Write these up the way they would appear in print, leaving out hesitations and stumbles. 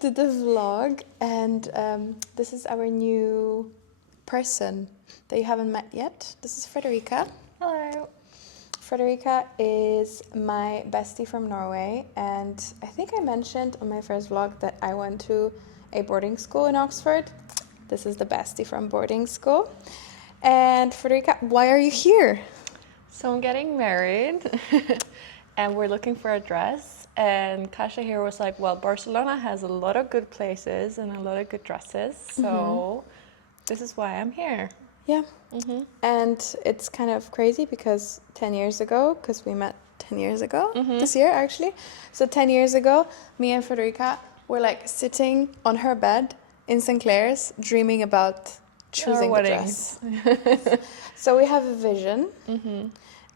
to the vlog, and this is our new person that you haven't met yet. This is Frederikke. Hello. Frederikke is my bestie from Norway, and I think I mentioned on my first vlog that I went to a boarding school in Oxford. This is the bestie from boarding school. And Frederikke, why are you here? So I'm getting married and we're looking for a dress, and Kasia here was like, well, Barcelona has a lot of good places and a lot of good dresses, so this is why I'm here. Yeah. And it's kind of crazy because 10 years ago, because we met 10 years ago, this year actually. So 10 years ago, me and Frederikke were like sitting on her bed in St. Clair's dreaming about choosing the dress. So we have a vision,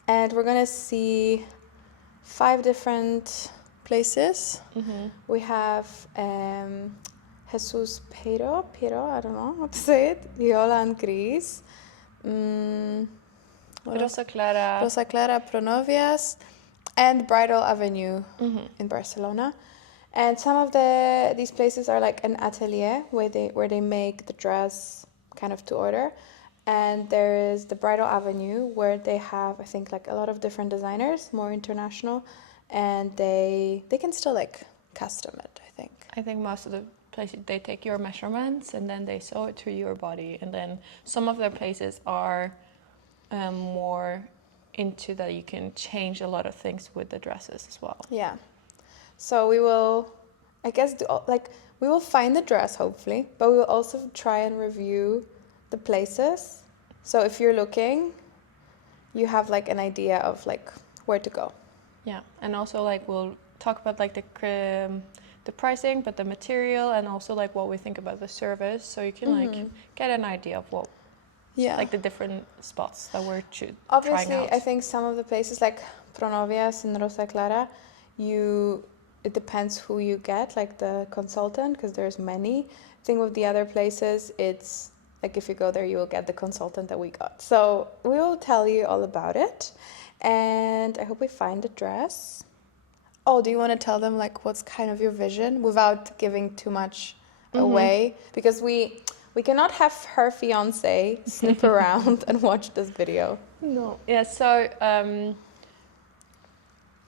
and we're gonna see 5 different places. We have Jesus Peiro, I don't know how to say it, Yolancris, Rosa Clara, Pronovias, and Bridal Avenue in Barcelona. And some of these places are like an atelier where they make the dress kind of to order. And there is the Bridal Avenue where they have, I think, like a lot of different designers, more international, and they can still like custom it, I think. I think most of the places, they take your measurements and then they sew it to your body, and then some of their places are more into that you can change a lot of things with the dresses as well. Yeah. So we will, I guess, we will find the dress hopefully, but we will also try and review the places. So if you're looking, you have like an idea of like where to go. Yeah, and also like we'll talk about like the pricing, but the material, and also like what we think about the service, so you can like get an idea of what, like the different spots that we're Obviously, trying out. I think some of the places like Pronovias and Rosa Clara, it depends who you get, like the consultant, because there's many. I think with the other places, it's like if you go there, you will get the consultant that we got. So we will tell you all about it, and I hope we find a dress. Oh, do you want to tell them like what's kind of your vision without giving too much away? Because we cannot have her fiance snip around and watch this video. No. Yeah, so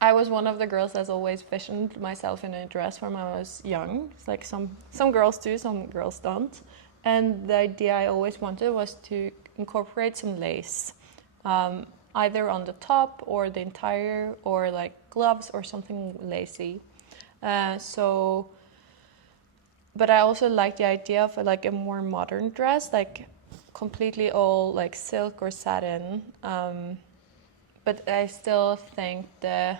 I was one of the girls that's always visioned myself in a dress when I was young. It's like some girls do, some girls don't. And the idea I always wanted was to incorporate some lace, either on the top or the interior, or like gloves or something lacy. But I also like the idea of like a more modern dress, like completely all like silk or satin. But I still think the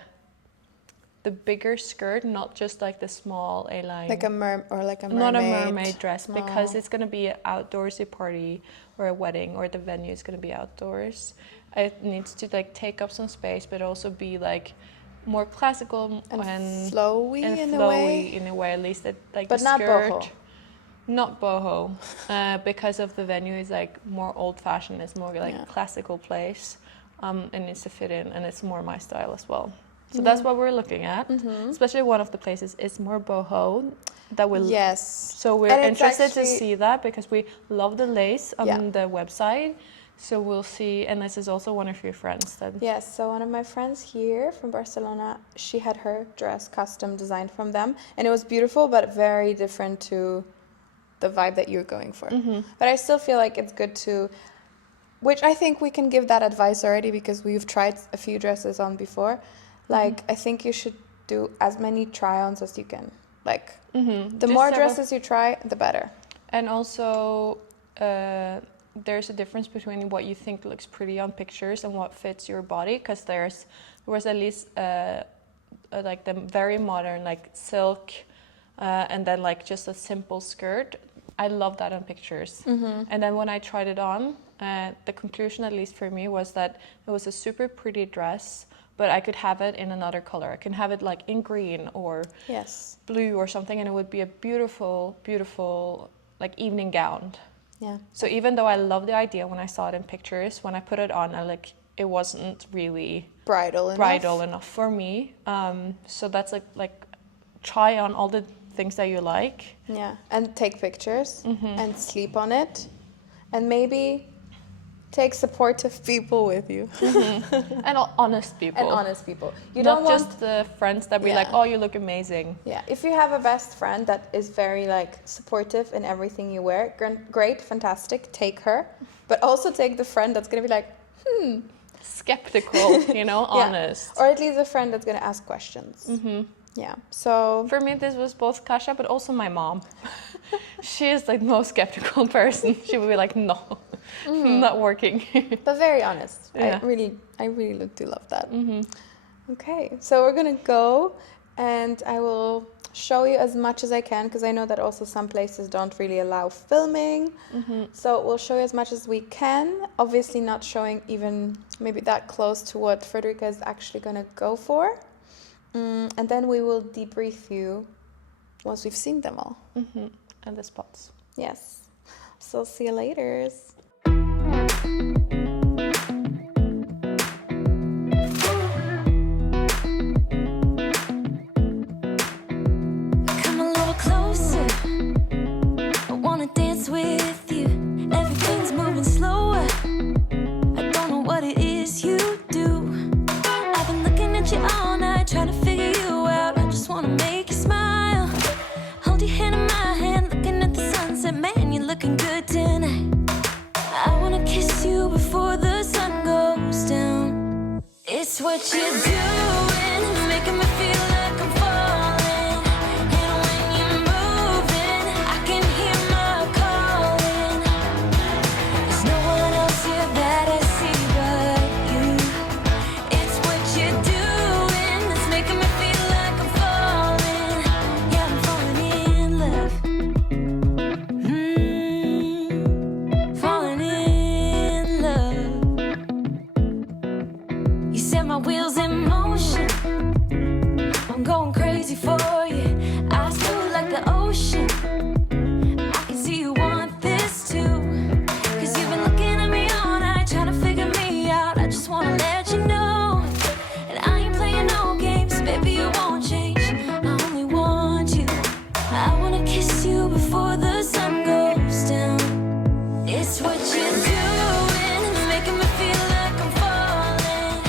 bigger skirt, not just like the small A-line. Like a mermaid. Not a mermaid dress, because it's going to be an outdoorsy party or a wedding, or the venue is going to be outdoors. It needs to like take up some space, but also be like more classical and flowy in a way, at least that like but the not skirt, boho. Not boho, because of the venue is like more old-fashioned. It's more like classical place, and needs to fit in, and it's more my style as well. So that's what we're looking at. Especially one of the places is more boho. That will So we're interested to see that, because we love the lace on the website. So we'll see, and this is also one of your friends then. Yes, so one of my friends here from Barcelona, she had her dress custom designed from them, and it was beautiful, but very different to the vibe that you're going for. But I still feel like it's good to, which I think we can give that advice already, because we've tried a few dresses on before. Like, I think you should do as many try-ons as you can. Like, the more dresses you try, the better. And also, there's a difference between what you think looks pretty on pictures and what fits your body, because there was at least like the very modern like silk, and then like just a simple skirt. I love that on pictures. And then when I tried it on, the conclusion, at least for me, was that it was a super pretty dress, but I could have it in another color. I can have it like in green or blue or something, and it would be a beautiful, beautiful like evening gown. Yeah. So even though I love the idea when I saw it in pictures, when I put it on, it wasn't really bridal enough for me. So that's like try on all the things that you like. Yeah, and take pictures and sleep on it, and maybe take supportive people with you. And honest people. And honest people. You Not don't want just the friends that be like, oh, you look amazing. Yeah, if you have a best friend that is very like supportive in everything you wear, great, fantastic, take her. But also take the friend that's gonna be like, skeptical, you know, honest. Or at least a friend that's gonna ask questions. Yeah. So for me, this was both Kasia, but also my mom. She is like the most skeptical person. She would be like, no, not working. But very honest. Yeah. I really do love that. Okay, so we're gonna go, and I will show you as much as I can, because I know that also some places don't really allow filming. So we'll show you as much as we can. Obviously not showing even maybe that close to what Frederikke is actually gonna go for. And then we will debrief you once we've seen them all. And the spots. Yes. So see you later. Come a little closer. I wanna dance with you. Everything's moving slower. I don't know what it is you do. I've been looking at you all night, trying to figure you out. I just wanna make you smile. Hold your hand in my hand, looking at the sunset. Man, you're looking good tonight. I wanna kiss you before the sun goes down. It's what you're doing, making me feel like I'm falling. And when you're moving, I can hear my calling. There's no one else here that I see but you. It's what you're doing that's making me feel like I'm falling. Yeah, I'm falling in love. Falling in love. You set my wheels in motion. I'm going crazy for you. Eyes blue like the ocean. I can see you want this too. Cause you've been looking at me all night, trying to figure me out. I just wanna let you know. And I ain't playing no games, baby, you won't change. I only want you. I wanna kiss you before the sun goes down. It's what you're doing, making me feel like I'm falling.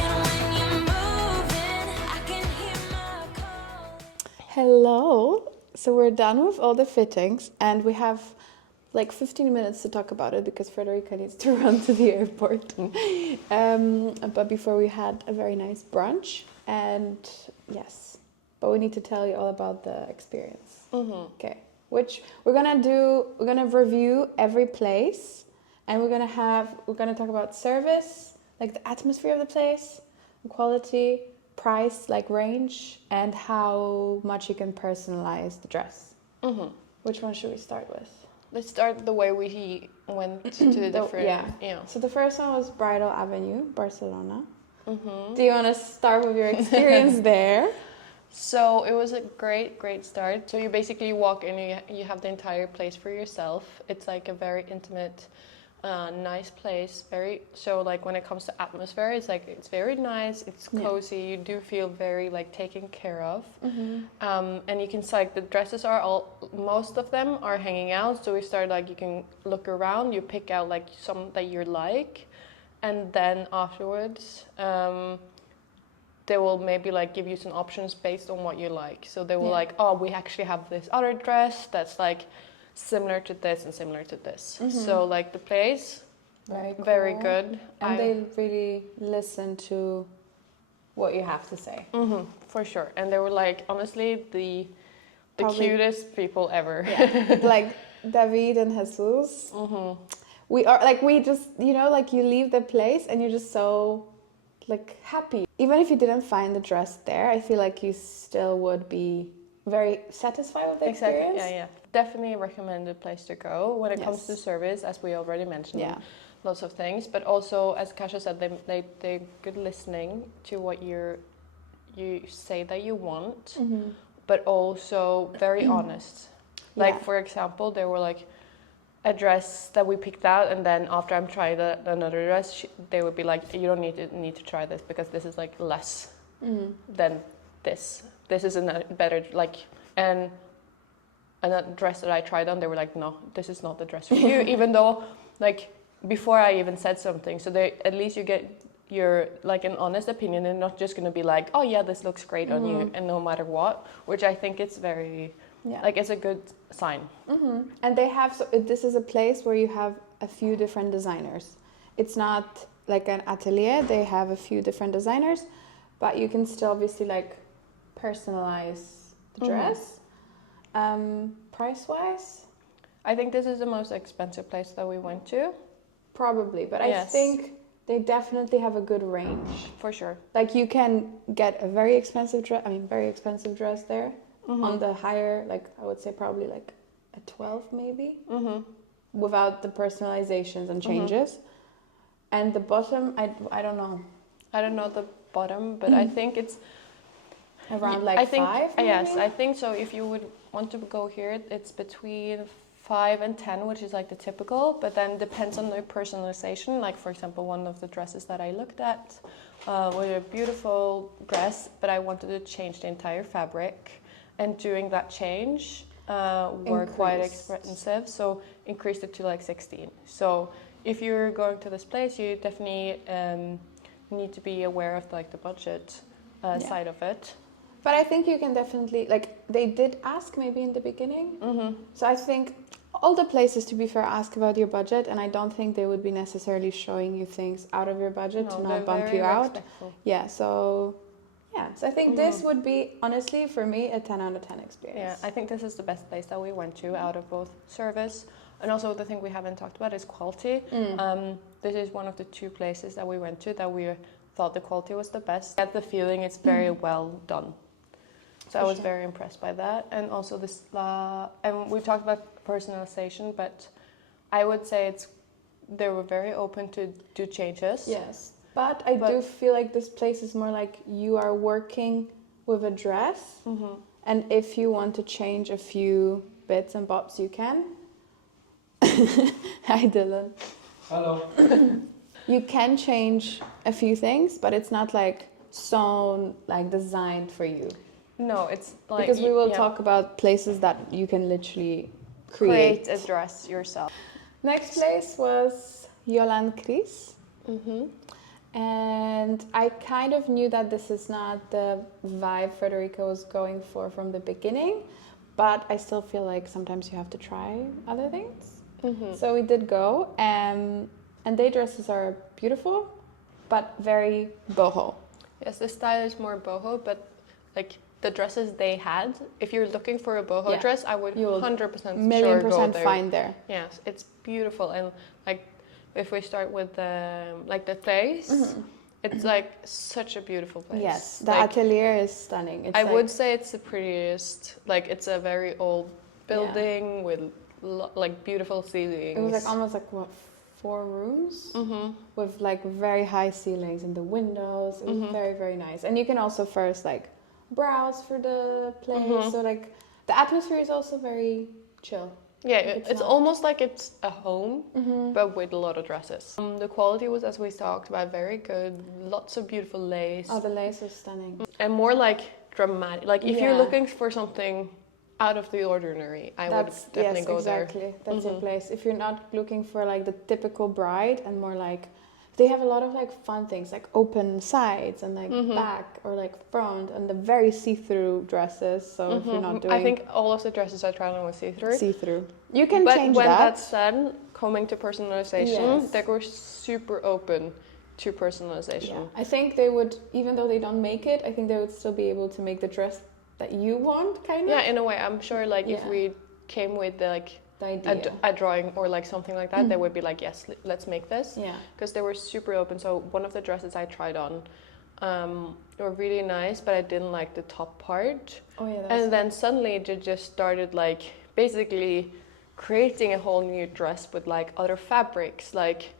And when you're moving, I can hear my calling. Hello. So we're done with all the fittings, and we have like 15 minutes to talk about it because Frederikke needs to run to the airport. But before we had a very nice brunch, and yes, but we need to tell you all about the experience. Okay, which we're gonna review every place, and we're gonna talk about service, like the atmosphere of the place, quality, price, like range, and how much you can personalize the dress. Which one should we start with? Let's start the way we went to the different. So the first one was Bridal Avenue, Barcelona. Do you want to start with your experience there? So it was a great start. So you basically walk in, you have the entire place for yourself. It's like a very intimate, nice place. So like when it comes to atmosphere, it's very nice. It's cozy. You do feel very like taken care of. And you can see like the dresses are most of them are hanging out. So we started like you can look around, you pick out like some that you like, and then afterwards. They will maybe like give you some options based on what you like. So they will like, oh, we actually have this other dress that's like similar to this and similar to this. So like the place, very good. And they really listen to what you have to say. For sure. And they were like, honestly, the Probably, cutest people ever. Like David and Jesus. We are like, we just, you know, like you leave the place and you're just so like happy. Even if you didn't find the dress there, I feel like you still would be very satisfied with the experience. Yeah. Definitely a recommended place to go when it comes to service, as we already mentioned. Lots of things, but also as Kasia said, they're good listening to what you say that you want, but also very honest. Like for example, they were like a dress that we picked out, and then after I'm trying another dress, they would be like, you don't need to try this because this is like less than this. This is a better, like, and and that dress that I tried on, they were like, no, this is not the dress for you. Even though, like, before I even said something, so they at least you get your like an honest opinion, and not just gonna be like, oh yeah, this looks great on you, and no matter what, which I think it's very like it's a good sign. And they have this is a place where you have a few different designers. It's not like an atelier. They have a few different designers, but you can still obviously like personalize the dress. Price wise, I think this is the most expensive place that we went to. probably, but I think they definitely have a good range. For sure. Like you can get a very expensive dress. I mean, very expensive dress there. On the higher, like I would say probably like a 12 maybe, without the personalizations and changes. And the bottom, I don't know. I don't know the bottom, but I think it's around like 5 maybe? Yes, I think so. If you would want to go here, it's between 5 and 10, which is like the typical, but then depends on the personalization. Like for example, one of the dresses that I looked at was a beautiful dress, but I wanted to change the entire fabric, and doing that change were quite expensive, so increased it to like 16. So if you're going to this place, you definitely need to be aware of like the budget side of it. But I think you can definitely, like, they did ask maybe in the beginning. So I think all the places, to be fair, ask about your budget, and I don't think they would be necessarily showing you things out of your budget to not bump you out. Respectful. Yeah, so I think this would be, honestly, for me, a 10 out of 10 experience. Yeah, I think this is the best place that we went to out of both service, and also the thing we haven't talked about is quality. This is one of the 2 places that we went to that we thought the quality was the best. I had the feeling it's very well done. So I was very impressed by that. And also this, and we talked about personalization, but I would say they were very open to do changes. Yes, but I do feel like this place is more like you are working with a dress, and if you want to change a few bits and bobs, you can. Hi, Dylan. Hello. You can change a few things, but it's not like so like designed for you. No, it's like... Because we will talk about places that you can literally create a dress yourself. Next place was Yolancris. And I kind of knew that this is not the vibe Frederikke was going for from the beginning, but I still feel like sometimes you have to try other things. So we did go, and their dresses are beautiful, but very boho. Yes, the style is more boho, but like the dresses they had, if you're looking for a boho dress, I would 100% million sure percent go there. find there. Yes, it's beautiful, and like if we start with the place, it's like such a beautiful place. Yes, the like, atelier is stunning. It's I would say it's the prettiest. Like it's a very old building with like beautiful ceilings. It was like almost like what, 4 rooms with like very high ceilings in the windows. It was very, very nice. And you can also first like browse for the place. So like the atmosphere is also very chill. Yeah, it's almost like it's a home, but with a lot of dresses. The quality was, as we talked about, very good. Lots of beautiful lace. Oh, the lace was stunning. And more like dramatic. Like if you're looking for something out of the ordinary, I would definitely go there. Exactly. That's your place. If you're not looking for like the typical bride and more like, they have a lot of like fun things like open sides and like back or like front and the very see-through dresses. So if you're not doing, I think all of the dresses I tried on was see-through. See-through. You can change but when that. that's done, coming to personalization, they were super open to personalization. Yeah. I think they would, even though they don't make it, I think they would still be able to make the dress that you want, kind of. Yeah, in a way. I'm sure like if we came with the, like the idea. A drawing or like something like that, they would be like, yes, let's make this. Yeah. Because they were super open. So one of the dresses I tried on were really nice, but I didn't like the top part. Oh yeah. And then suddenly they just started like basically creating a whole new dress with like other fabrics, like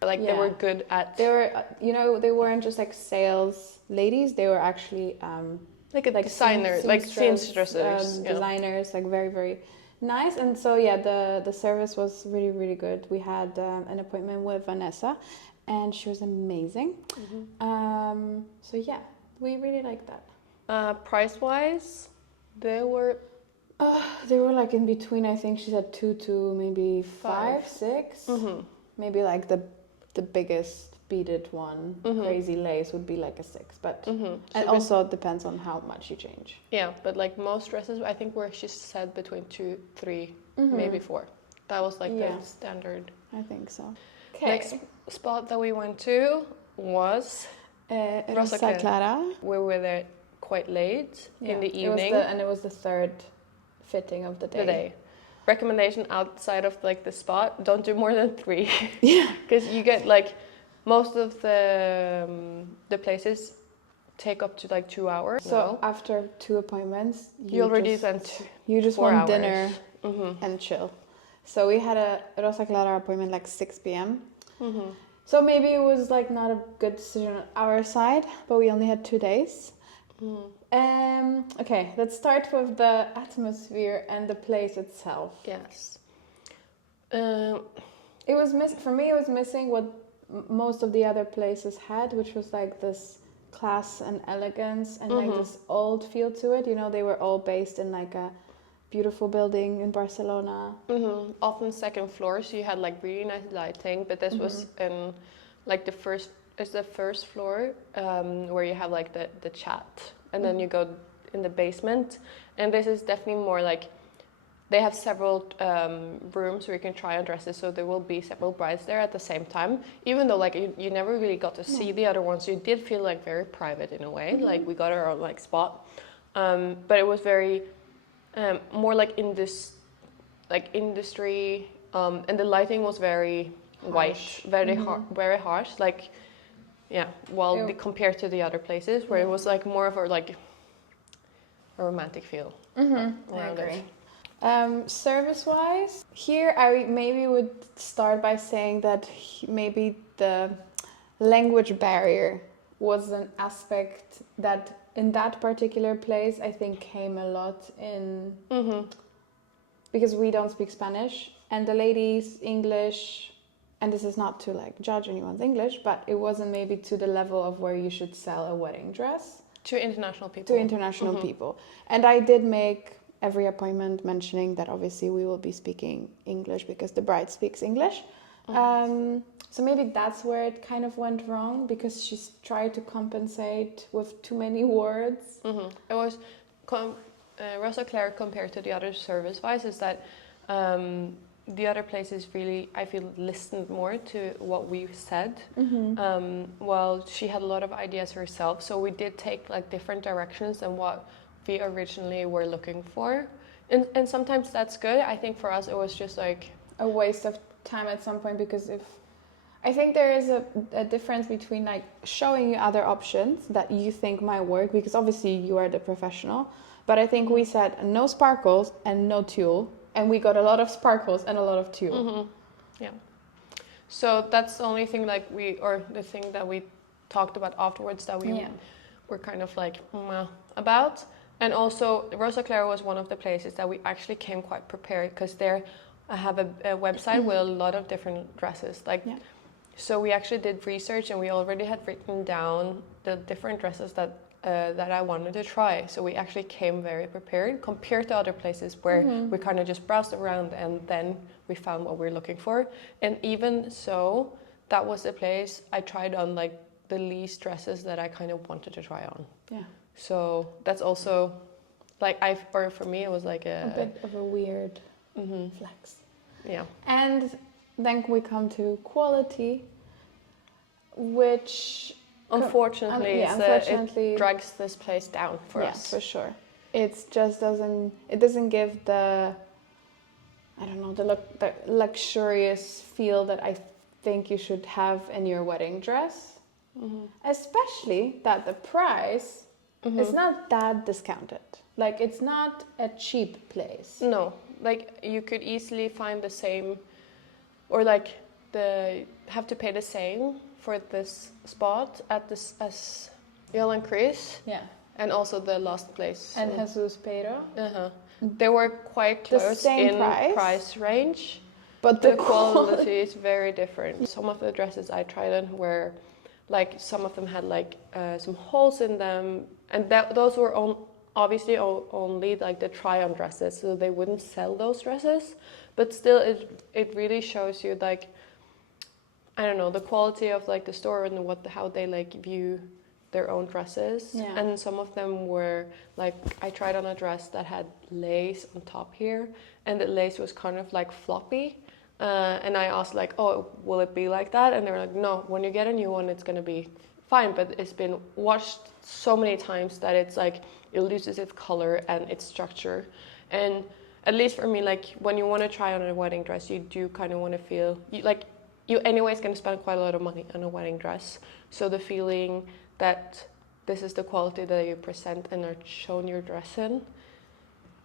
they were good at. They were, they weren't just like sales ladies. They were actually like designers, like seamstresses, designers, like very, very nice. And so the service was really, really good. We had an appointment with Vanessa, and she was amazing. So yeah, we really liked that. Price wise, they were They were like in between. I think she said 2 to maybe 5, 6. Maybe like the biggest beaded one, crazy lace, would be like a 6. But and also it depends on how much you change. Yeah, but like most dresses, I think where she said between 2, 3, maybe 4. That was like the standard. I think so. Next spot that we went to was Rosa Clara. We were there quite late in the evening. It was the third fitting of the day. Recommendation outside of like the spot: don't do more than 3. Yeah, because you get like most of the places take up to like 2 hours. So after 2 appointments, you already spent you just 4 want hours. dinner and chill. So we had a Rosa Clara appointment like 6 p.m. So maybe it was like not a good decision on our side, but we only had 2 days. Okay, let's start with the atmosphere and the place itself. Yes. It was for me. It was missing what most of the other places had, which was like this class and elegance and like this old feel to it. You know, they were all based in like a beautiful building in Barcelona. Often second floor, so you had like really nice lighting. But this was in like the first floor where you have like the chat, and then you go in the basement. And this is definitely more like they have several rooms where you can try on dresses, so there will be several brides there at the same time. Even though like you never really got to see the other ones, you did feel like very private in a way. Like we got our own like spot, but it was very more like in this like industry, and the lighting was very white, very harsh. Like compared to the other places where it was like more of a romantic feel. I agree. Service-wise, here I maybe would start by saying that maybe the language barrier was an aspect that in that particular place I think came a lot in, because we don't speak Spanish and the ladies English, and this is not to like judge anyone's English, but it wasn't maybe to the level of where you should sell a wedding dress to international people. And I did make every appointment mentioning that obviously we will be speaking English because the bride speaks English. So maybe that's where it kind of went wrong, because she's tried to compensate with too many words. It was Rosa Clara compared to the other service-wise is that the other places really, I feel, listened more to what we said. While she had a lot of ideas herself, so we did take like different directions than what we originally were looking for, and sometimes that's good. I think for us it was just like a waste of time at some point, because I think there is a difference between like showing you other options that you think might work, because obviously you are the professional, but I think we said no sparkles and no tulle, and we got a lot of sparkles and a lot of tulle. Yeah, so that's the only thing like the thing that we talked about afterwards that we were kind of like about. And also, Rosa Clara was one of the places that we actually came quite prepared, because there I have a website with a lot of different dresses. So we actually did research, and we already had written down the different dresses that I wanted to try. So we actually came very prepared compared to other places where we kind of just browsed around and then we found what we were looking for. And even so, that was the place I tried on like the least dresses that I kind of wanted to try on. Yeah. So that's also like for me it was like a bit of a weird flex. Yeah. And then we come to quality, which unfortunately it drags this place down for us. Yeah, for sure. It just doesn't give the the luxurious feel that I think you should have in your wedding dress. Especially that the price is not that discounted. Like, it's not a cheap place. No, like you could easily find the same, or like have to pay the same for this spot at this as Yolancris. Yeah. And also the last place. And Jesus Peiro. They were quite close in price range, but the quality is very different. Some of the dresses I tried on were like, some of them had like some holes in them, and those were obviously only like the try-on dresses, so they wouldn't sell those dresses, but still it really shows you like, I don't know, the quality of like the store and how they like view their own dresses. Yeah. And some of them were like, I tried on a dress that had lace on top here, and the lace was kind of like floppy. And I asked like, oh, will it be like that? And they were like, no, when you get a new one, it's gonna be fine, but it's been washed so many times that it's like, it loses its color and its structure. And at least for me, like when you want to try on a wedding dress, you do kind of want to feel, you anyways going to spend quite a lot of money on a wedding dress. So the feeling that this is the quality that you present and are shown your dress in,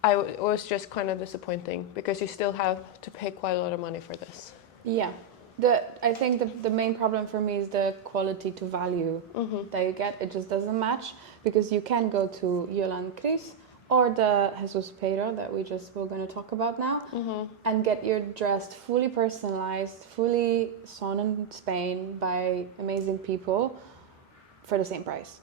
it was just kind of disappointing because you still have to pay quite a lot of money for this. Yeah. I think the main problem for me is the quality to value that you get. It just doesn't match, because you can go to Yolancris or the Peiro that we're going to talk about now, and get your dress fully personalized, fully sewn in Spain by amazing people for the same price.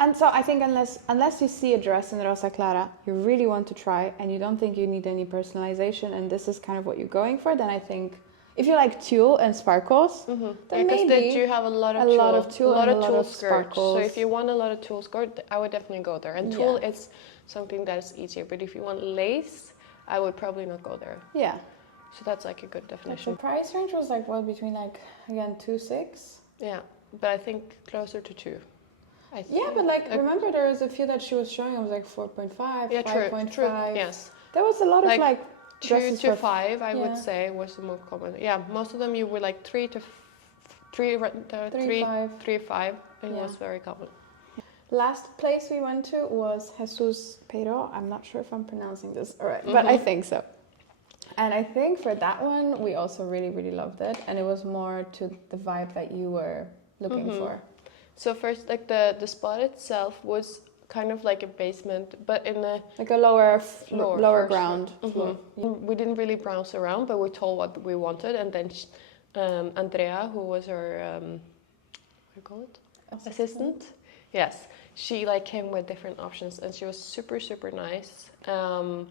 And so I think unless you see a dress in Rosa Clara you really want to try and you don't think you need any personalization, and this is kind of what you're going for, then I think if you like tulle and sparkles, then because maybe they do have a lot of tulle and a lot of skirts. sparkles. So if you want a lot of tulle skirt, I would definitely go there. And tulle is something that is easier. But if you want lace, I would probably not go there. Yeah. So that's like a good definition. The price range was like between like again 2.6. Yeah, but I think closer to 2. Yeah, but like remember there was a few that she was showing. It was like 4.5, yeah, 5.5. True. Yes. There was a lot of like 2 to 5, I would say, was the more common. Yeah, most of them you were like 3 to 3, 5. It was very common. Last place we went to was Peiro. I'm not sure if I'm pronouncing this all right, but I think so. And I think for that one, we also really, really loved it. And it was more to the vibe that you were looking for. So first, like the spot itself was kind of like a basement, but in a like a lower ground floor. We didn't really browse around, but we told what we wanted, and then Andrea, who was our what do you call it, assistant, yes, she like came with different options, and she was super nice. And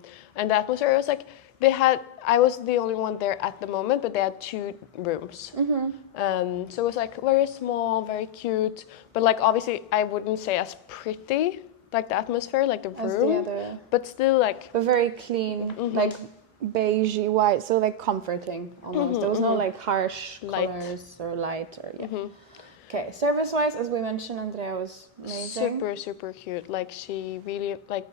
the atmosphere was like, I was the only one there at the moment, but they had 2 rooms. So it was like very small, very cute, but like obviously I wouldn't say as pretty, like the atmosphere, like the room, but still like... But very clean, like beigey white, so like comforting almost. There was no like harsh colors or light or Okay, service-wise, as we mentioned, Andrea was amazing. Super cute. Like she really a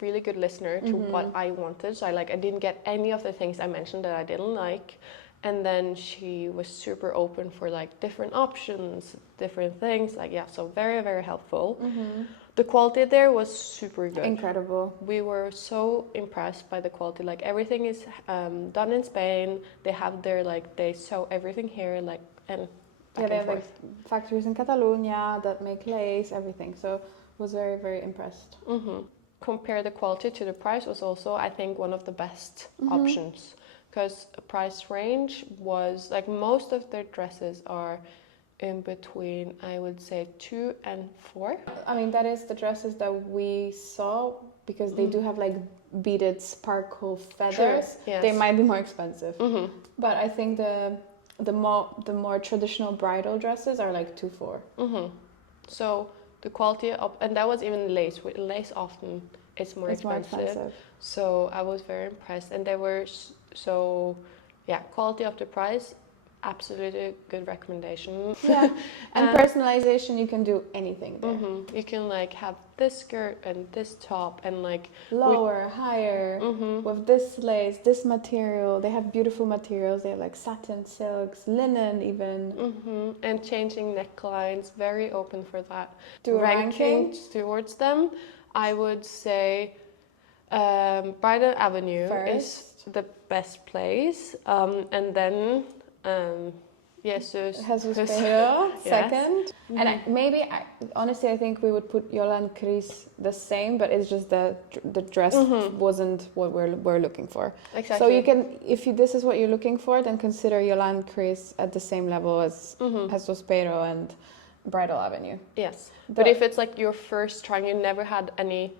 really good listener to what I wanted. So I didn't get any of the things I mentioned that I didn't like. And then she was super open for like different options, different things. So very helpful. The quality there was super good. Incredible. We were so impressed by the quality. Like everything is done in Spain. They have their they sew everything here and they have like factories in Catalonia that make lace, everything. So was very impressed. Compare the quality to the price was also, I think, one of the best options, because price range was like most of their dresses are in between, I would say, 2 and 4. I mean, that is the dresses that we saw, because they do have like beaded sparkle feathers. Yes. They might be more expensive, but I think the more traditional bridal dresses are like 2-4. So the quality of, and that was even lace. With lace often it's more expensive. So I was very impressed, and they were quality of the price, absolutely good recommendation. Yeah, and personalization, you can do anything there. You can like have this skirt and this top and like lower, higher, with this lace, this material. They have beautiful materials. They have like satin, silks, linen even. And changing necklines, very open for that. Do a ranking towards them, I would say Bridal Avenue is the best place, and then Jesus Peiro second. And honestly, I think we would put Yolancris the same, but it's just the dress wasn't what we're looking for. Exactly. So you can, this is what you're looking for, then consider Yolancris at the same level as Peiro and Bridal Avenue. Yes, but if it's like your first try, you never had any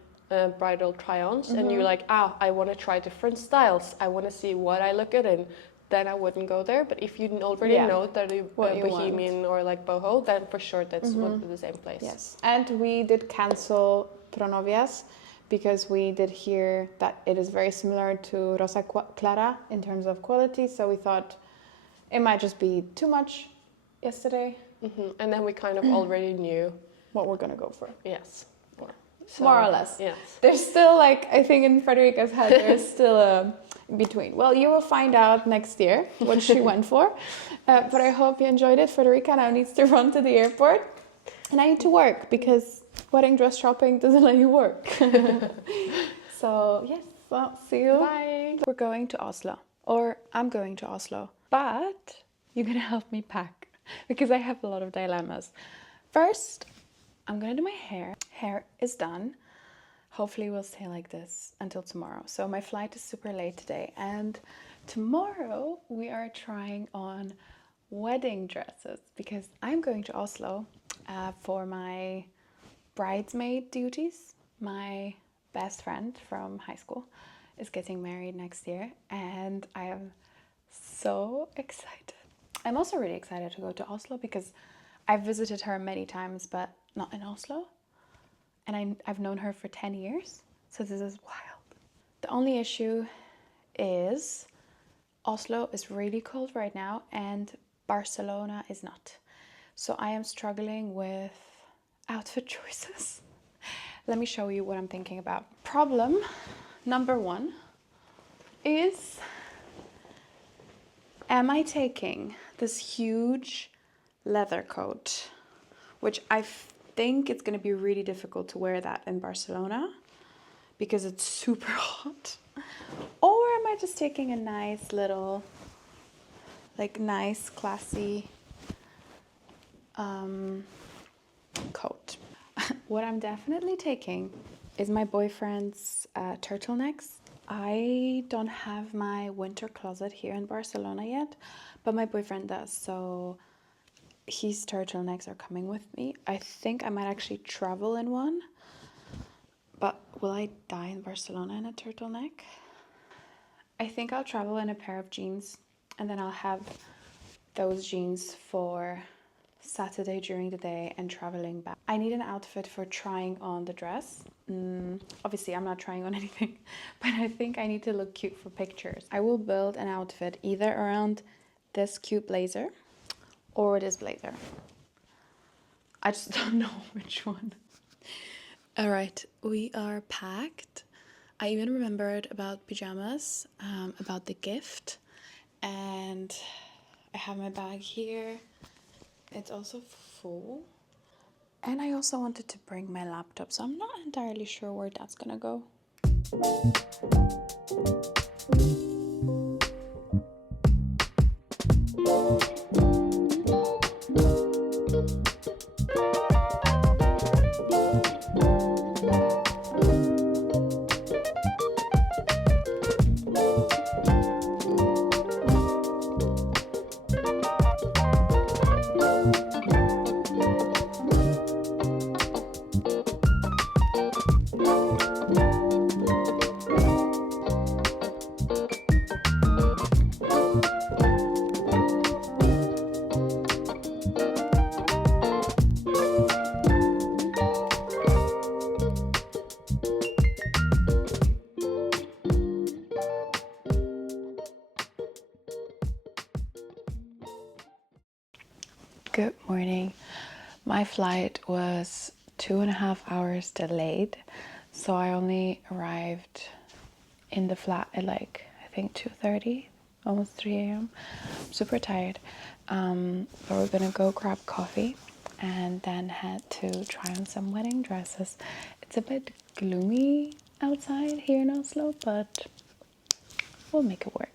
bridal try-ons, and you're like, I want to try different styles. I want to see what I look good in. Then I wouldn't go there. But if you already know that you bohemian or like boho, then for sure that's the same place. Yes, and we did cancel Pronovias because we did hear that it is very similar to Rosa Clara in terms of quality. So we thought it might just be too much yesterday. And then we kind of already knew what we're gonna go for. Yes. So, more or less. Yes. There's still like, I think in Frederikke's head, there's still a in between. Well, you will find out next year what she went for. But I hope you enjoyed it. Frederikke now needs to run to the airport. And I need to work because wedding dress shopping doesn't let you work. So, yes, well, see you. Bye. We're going to Oslo. Or I'm going to Oslo. But you're going to help me pack because I have a lot of dilemmas. First, I'm going to do my hair. Hair is done. Hopefully we'll stay like this until tomorrow. So my flight is super late today. And tomorrow we are trying on wedding dresses because I'm going to Oslo for my bridesmaid duties. My best friend from high school is getting married next year and I am so excited. I'm also really excited to go to Oslo because I've visited her many times, but not in Oslo. And I've known her for 10 years, so this is wild. The only issue is Oslo is really cold right now and Barcelona is not. So I am struggling with outfit choices. Let me show you what I'm thinking about. Problem number one is, am I taking this huge leather coat, which I think it's going to be really difficult to wear that in Barcelona because it's super hot, or am I just taking a nice little, like nice classy coat? What I'm definitely taking is my boyfriend's turtlenecks. I don't have my winter closet here in Barcelona yet, but my boyfriend does, so his turtlenecks are coming with me. I think I might actually travel in one, but will I die in Barcelona in a turtleneck? I think I'll travel in a pair of jeans and then I'll have those jeans for Saturday during the day and traveling back. I need an outfit for trying on the dress. Obviously I'm not trying on anything, but I think I need to look cute for pictures. I will build an outfit either around this cute blazer or this blazer. I just don't know which one. All right, we are packed. I even remembered about pajamas, about the gift, and I have my bag here. It's also full. And I also wanted to bring my laptop, so I'm not entirely sure where that's gonna go. Good morning. My flight was 2.5 hours delayed, so I only arrived in the flat at like, I think 2:30, almost 3 a.m. I'm super tired, but we're gonna go grab coffee and then head to try on some wedding dresses. It's a bit gloomy outside here in Oslo, but we'll make it work.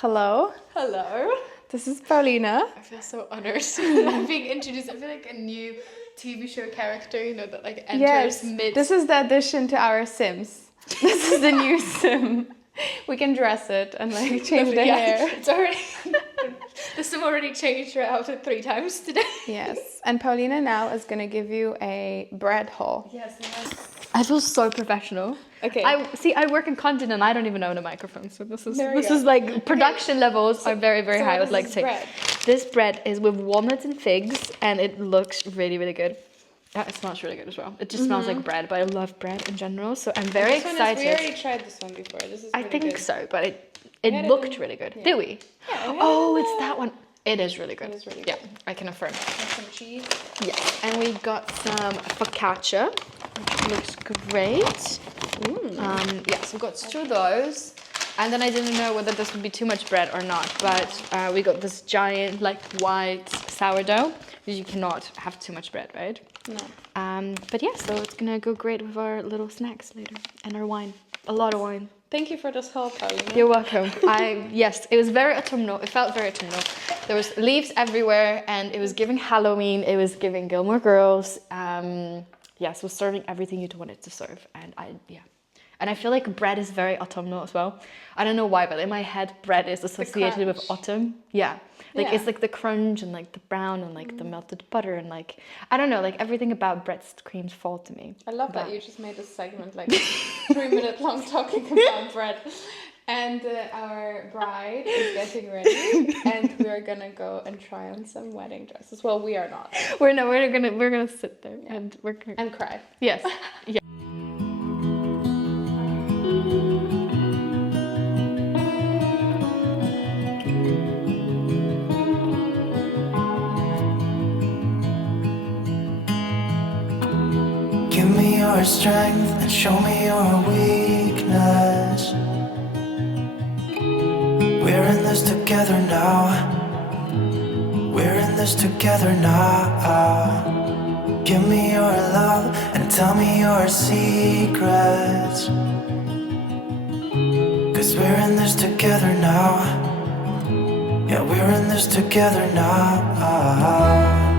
Hello, Hello. this is Paulina. I feel so honored. I'm being introduced. I feel like a new TV show character, you know, that like enters Yes, mid. this is the addition to our Sims. This is the new Sim. We can dress it and like change the hair. It's already. The sim already changed her outfit 3 times today. Yes, and Paulina now is gonna give you a bread haul. Yes. I feel so professional. Okay. I work in content and I don't even own a microphone, so this There we is go. like production levels are very, very so high. I what would is like to this say. bread? This bread is with walnuts and figs, and it looks really, really good. It smells really good as well. It just smells like bread, but I love bread in general, so I'm very This one is- excited. we already tried this one before. This is I really think good. so, but it had it looked in- really good. yeah. Did we? Yeah, Oh, it's that one. It is really good. It is really Yeah, I can affirm. With some cheese. Yes, and we got some focaccia, which looks great. Yes, we got 2 of those. And then I didn't know whether this would be too much bread or not, but we got this giant, like, white sourdough. Because you cannot have too much bread, right? No. But yeah, so it's gonna go great with our little snacks later. And our wine. A lot of wine. Thank you for this haul, Paulina. You're welcome. Yes, it was very autumnal. It felt very autumnal. There was leaves everywhere, and it was giving Halloween. It was giving Gilmore Girls. Yes, it was serving everything you'd want it to serve, and I feel like bread is very autumnal as well. I don't know why, but in my head, bread is associated with crunch. autumn. Yeah, like Yeah. it's like the crunch and like the brown and like the melted butter and like I don't know, like everything about bread screams fall to me. I love that But- you just made this segment like 3-minute long talking about bread. And our bride is getting ready, and we are gonna go and try on some wedding dresses. Well, we are not, We're gonna sit there and we're gonna, and cry. yes, yeah. Give me your strength and show me your weakness. We're in this together now. We're in this together now. Give me your love and tell me your secrets. 'Cause we're in this together now. Yeah, we're in this together now.